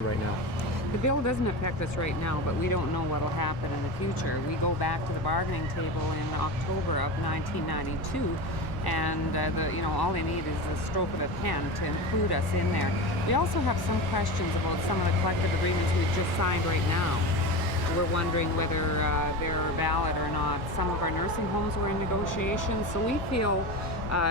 right now? The bill doesn't affect us right now, but we don't know what will happen in the future. We go back to the bargaining table in October of 1992, and all they need is a stroke of a pen to include us in there. We also have some questions about some of the collective agreements we've just signed right now. We're wondering whether they're valid or not. Some of our nursing homes were in negotiations, so we feel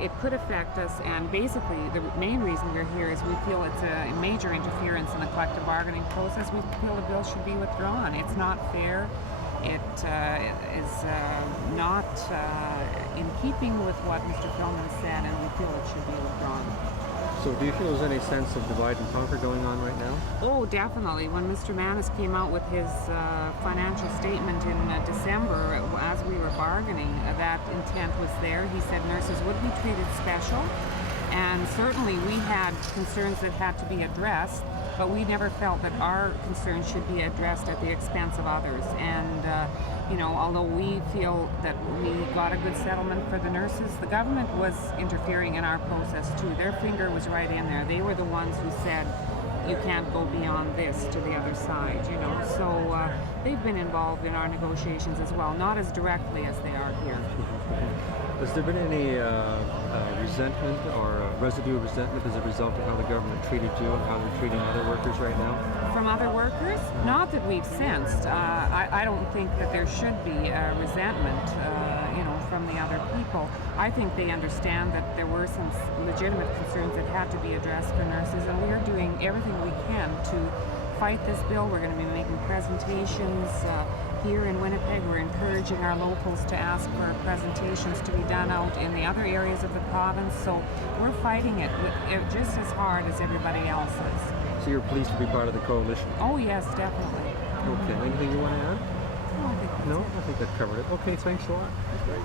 it could affect us, and basically the main reason we're here is we feel it's a major interference in the collective bargaining process. We feel the bill should be withdrawn. It's not fair. It is not in keeping with what Mr. Philman said, and we feel it should be withdrawn. So do you feel there's any sense of divide and conquer going on right now? Oh, definitely. When Mr. Manus came out with his financial statement in December, as we were bargaining, that intent was there. He said nurses would be treated special, and certainly we had concerns that had to be addressed, but we never felt that our concerns should be addressed at the expense of others. And although we feel that we got a good settlement for the nurses, the government was interfering in our process too. Their finger was right in there. They were the ones who said, you can't go beyond this to the other side, So they've been involved in our negotiations as well, not as directly as they are here. Has there been any resentment or residue of resentment as a result of how the government treated you and how they're treating other workers right now? From other workers? Not that we've sensed. I don't think that there should be resentment, from the other people. I think they understand that there were some legitimate concerns that had to be addressed for nurses, and we are doing everything we can to fight this bill. We're going to be making presentations here in Winnipeg. We're encouraging our locals to ask for presentations to be done out in the other areas of the province. So we're fighting it just as hard as everybody else is. So you're pleased to be part of the coalition? Oh yes, definitely. Okay. Anything you want to add? No, I think that covered it. Okay, thanks a lot. That's great.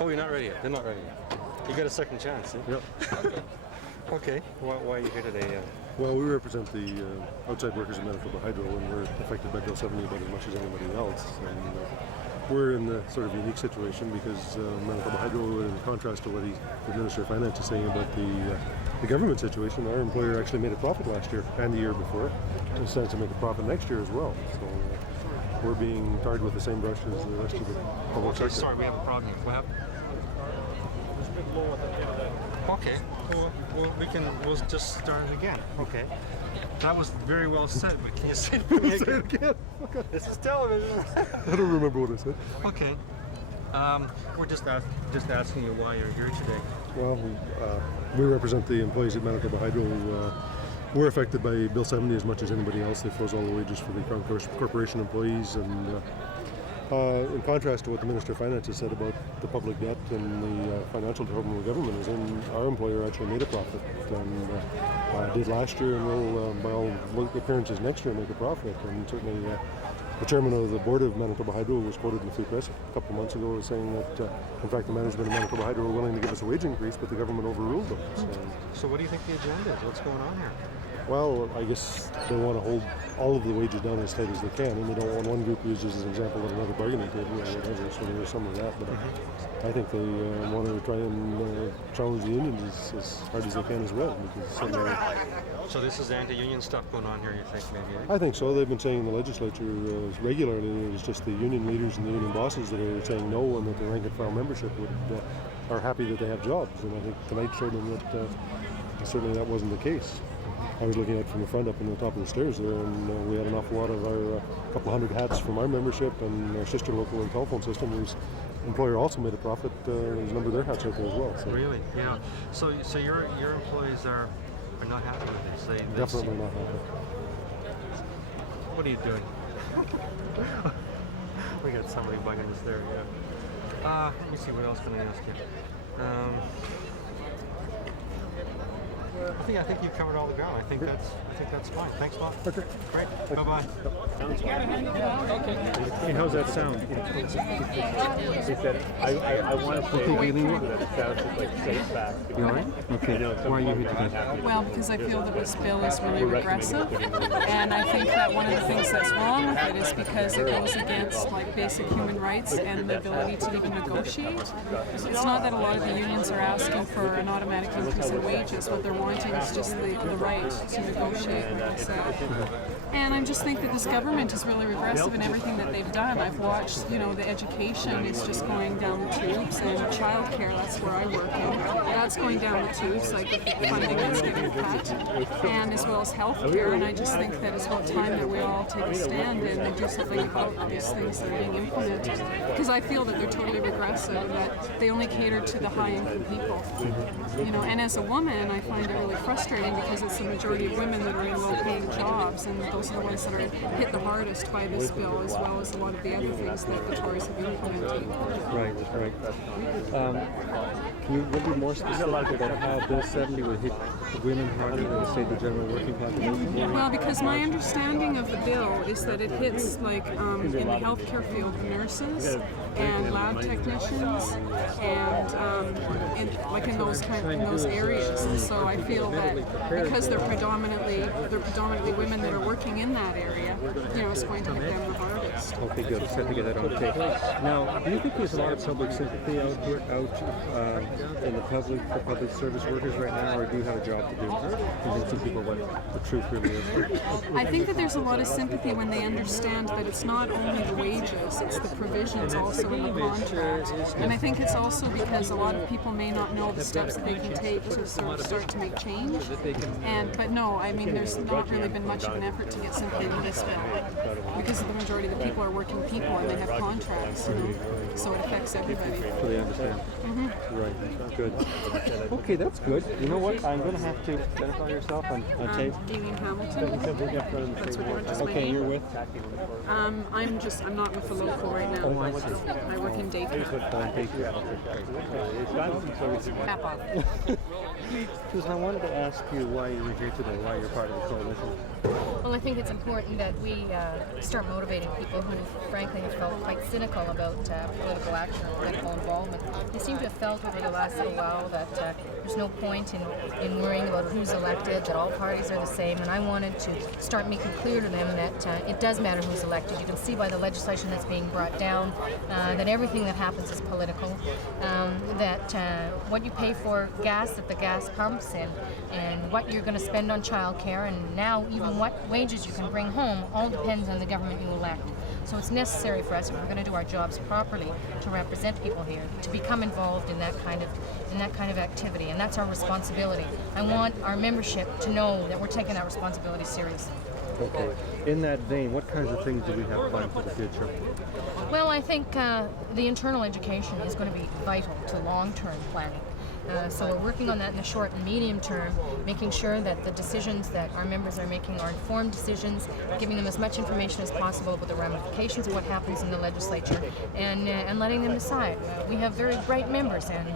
Oh, you're not ready yet. They're not ready yet. You got a second chance, eh? Yep. Okay. Why are you here today? Well, we represent the outside workers of Manitoba Hydro, and we're affected by Bill 70 about as much as anybody else. And we're in the sort of unique situation because Manitoba Hydro, in contrast to what the Minister of Finance is saying about the government situation, our employer actually made a profit last year and the year before, and stands to make a profit next year as well. So we're being tarred with the same brush as the rest of the public sector. Sorry, we have a problem here. What happened? Okay. We'll just start it again. Okay. That was very well said, but can you say it again? Okay. This is television. I don't remember what I said. Okay. We're just asking you why you're here today. Well, we represent the employees at Manitoba Hydro. We're affected by Bill 70 as much as anybody else. They froze all the wages for the Crown Corporation employees, and in contrast to what the Minister of Finance has said about the public debt and the financial trouble the government is in, our employer actually made a profit, and did last year, and will, by all appearances, next year make a profit. And certainly the chairman of the board of Manitoba Hydro was quoted in the Free Press a couple of months ago as saying that, in fact, the management of Manitoba Hydro were willing to give us a wage increase, but the government overruled them. So what do you think the agenda is? What's going on here? Well, I guess they want to hold all of the wages down as tight as they can, and they don't want one group used as an example at another bargaining table or whatever, so there's some of that. But I think they want to try and challenge the unions as hard as they can as well. Because So this is anti-union stuff going on here, you think, maybe? Eh? I think so. They've been saying in the legislature regularly it's just the union leaders and the union bosses that are saying no, and that the rank and file membership are happy that they have jobs. And I think tonight showed them that certainly that wasn't the case. I was looking at from the front up on the top of the stairs there, and we had an awful lot of our couple hundred hats from our membership, and our sister local and telephone system, whose employer also made a profit. There's a number of their hats out there as well. So. Really? Yeah. So your employees are not happy with this? They definitely not happy. What are you doing? We got somebody bugging us there. Yeah. Let me see. What else can I ask you? I think you covered all the ground. I think think that's fine. Thanks a lot. Okay. Great. Bye-bye. Hey, how's that sound? I want to say Okay, that it sounds just like safe back. You all right? Okay. Why are you here today? Well, because I feel that this bill is really regressive, and I think that one of the things that's wrong with it is because it goes against like basic human rights and the ability to even negotiate. It's not that a lot of the unions are asking for an automatic increase in wages. What they're wanting is just the right to negotiate with themselves. And I just think that this government is really regressive in everything that they've done. I've watched, you know, the education is just going down the tubes, and childcare, that's where I work in, that's going down the tubes, like the funding that's getting cut, and as well as healthcare. And I just think that it's about time that we all take a stand and do something about these things that are being implemented. Because I feel that they're totally regressive and that they only cater to the high-income people. You know, and as a woman, I find it really frustrating because it's the majority of women that are in low-paying jobs, and those are the ones that are hit the hardest by this bill, as well as a lot of the other things that the Tories have implemented. Right. Can you be more specific about how Bill 70 would hit women harder than, say, the general working population? Well, because my understanding of the bill is that it hits, like, in the healthcare field, nurses and lab technicians, and in those areas. And so I feel that because they're predominantly women that are working in that area, you know, it's going to hit them the hardest. Okay, good. Just have to get that on tape. Now, do you think there's a lot of public sympathy out in the public for public service workers right now, or do you have a job to do convincing people what the truth really is? I think that there's a lot of sympathy when they understand that it's not only the wages, it's the provisions also in the contract. And I think it's also because a lot of people may not know the steps that they can take to sort of start to make change. But no, I mean, there's not really been much of an effort to get sympathy with this bill because the majority of the people are working people and they have contracts, you know, so it affects everybody. So they understand. Right. Good. Okay, that's good. You know what? I'm going to have to identify yourself on tape. Dean Hamilton. That's what you're just Okay, you're with? I'm not with the local right now. Oh, I see. I work in daycare. Susan, I wanted to ask you why you were here today, why you're part of the coalition. Well, I think it's important that we start motivating people who, frankly, have felt quite cynical about political action or political involvement. They seem to have felt over the last little while that there's no point in worrying about who's elected, that all parties are the same, and I wanted to start making clear to them that it does matter who's elected. You can see by the legislation that's being brought down that everything that happens is political, that what you pay for gas at the gas pumps and what you're going to spend on childcare, and now even what wages you can bring home, all depends on the government you elect. So it's necessary for us, if we're going to do our jobs properly, to represent people here, to become involved in that kind of activity, and that's our responsibility. I want our membership to know that we're taking that responsibility seriously. Okay. In that vein, what kinds of things do we have planned for the future? Well, I think the internal education is going to be vital to long-term planning. So we're working on that in the short and medium term, making sure that the decisions that our members are making are informed decisions, giving them as much information as possible about the ramifications of what happens in the legislature, and letting them decide. We have very bright members, and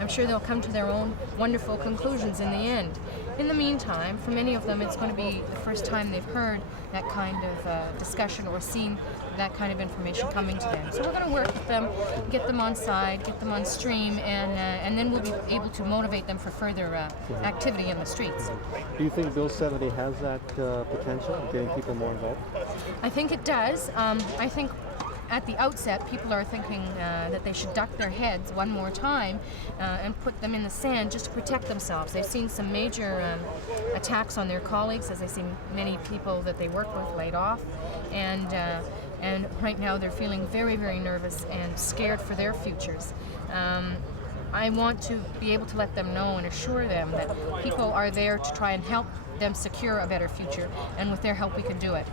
I'm sure they'll come to their own wonderful conclusions in the end. In the meantime, for many of them, it's going to be the first time they've heard that kind of discussion or seen that kind of information coming to them. So we're going to work with them, get them on side, get them on stream, and then we'll be able to motivate them for further activity in the streets. Do you think Bill 70 has that potential of getting people more involved? I think it does. I think at the outset, people are thinking that they should duck their heads one more time and put them in the sand just to protect themselves. They've seen some major attacks on their colleagues, as they've seen many people that they work with laid off, and right now they're feeling very, very nervous and scared for their futures. I want to be able to let them know and assure them that people are there to try and help them secure a better future, and with their help we can do it.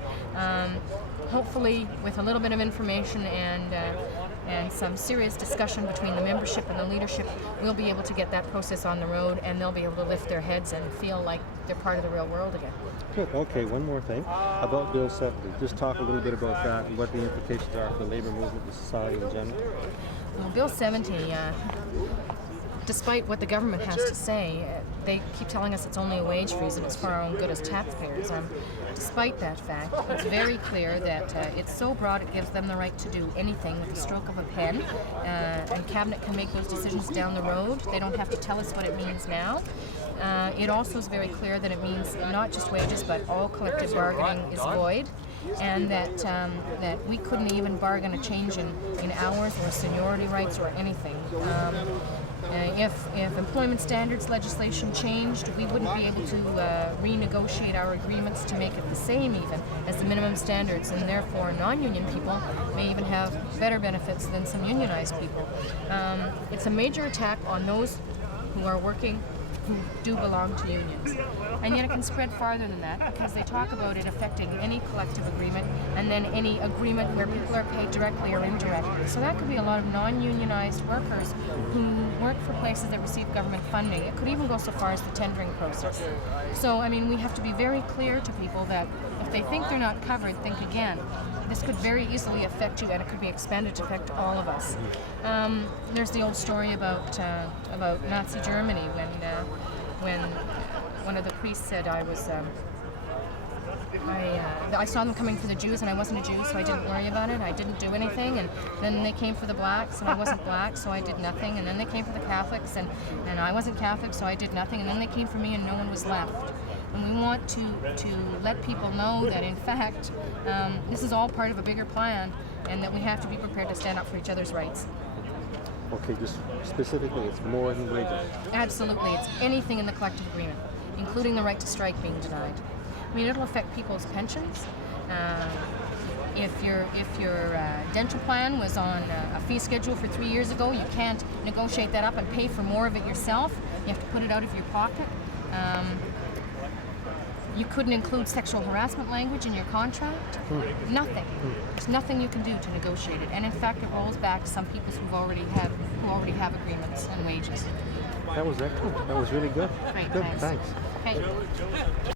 Hopefully, with a little bit of information and some serious discussion between the membership and the leadership, we'll be able to get that process on the road, and they'll be able to lift their heads and feel like they're part of the real world again. Good. Okay, one more thing about Bill 70. Just talk a little bit about that and what the implications are for the labor movement and society in general. Well, Bill 70, despite what the government has to say, they keep telling us it's only a wage freeze and it's for our own good as taxpayers. Despite that fact, it's very clear that it's so broad it gives them the right to do anything with the stroke of a pen, and Cabinet can make those decisions down the road. They don't have to tell us what it means now. It also is very clear that it means not just wages, but all collective bargaining is void, and that we couldn't even bargain a change in hours or seniority rights or anything. If employment standards legislation changed, we wouldn't be able to renegotiate our agreements to make it the same even as the minimum standards, and therefore non-union people may even have better benefits than some unionized people. It's a major attack on those who are working who do belong to unions. And yet it can spread farther than that, because they talk about it affecting any collective agreement and then any agreement where people are paid directly or indirectly. So that could be a lot of non-unionized workers who work for places that receive government funding. It could even go so far as the tendering process. So, I mean, we have to be very clear to people that if they think they're not covered, think again. This could very easily affect you, and it could be expanded to affect all of us. There's the old story about Nazi Germany when one of the priests said I saw them coming for the Jews and I wasn't a Jew, so I didn't worry about it. I didn't do anything, and then they came for the blacks and I wasn't black, so I did nothing, and then they came for the Catholics and I wasn't Catholic, so I did nothing, and then they came for me and no one was left. And we want to let people know that in fact this is all part of a bigger plan, and that we have to be prepared to stand up for each other's rights. Okay, just specifically, it's more than wages. Absolutely, it's anything in the collective agreement, including the right to strike being denied. I mean, it'll affect people's pensions. If your dental plan was on a fee schedule for 3 years ago, you can't negotiate that up and pay for more of it yourself. You have to put it out of your pocket. You couldn't include sexual harassment language in your contract. Nothing. There's nothing you can do to negotiate it. And in fact, it rolls back to some people who already have agreements and wages. That was excellent. That was really good. Great, Good, thanks. thanks. Okay.